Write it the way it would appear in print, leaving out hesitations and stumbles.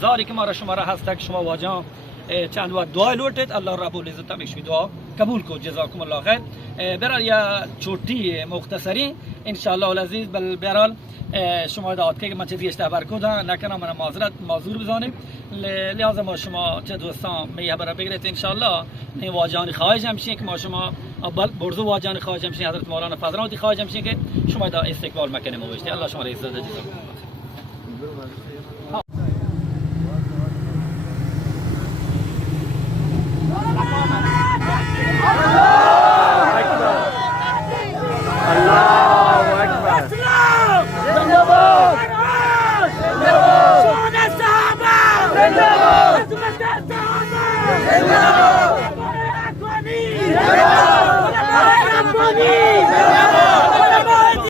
زاری که ما را شما را هست که شما واجان چند وقت دعای لوٹید الله رب العزت هم ایشوی دعا قبول کو جزاکم الله خیر. برای یا چوٹی مختصری ان شاء الله العزیز بل برال شما دعوت که من چیزی اشتباه کردم نکنم من معذور بزنیم لذا ما شما چه دوستان میه برای بگیرید ان شاء الله این واجان خواهش همشین که ما شما برزو واجان خواهش همشین حضرت مولانا فضلاتی خواهش همشین که شما دا استقبال مکنیم موشتی الله شما را عزت جزاکم الله Zindabad!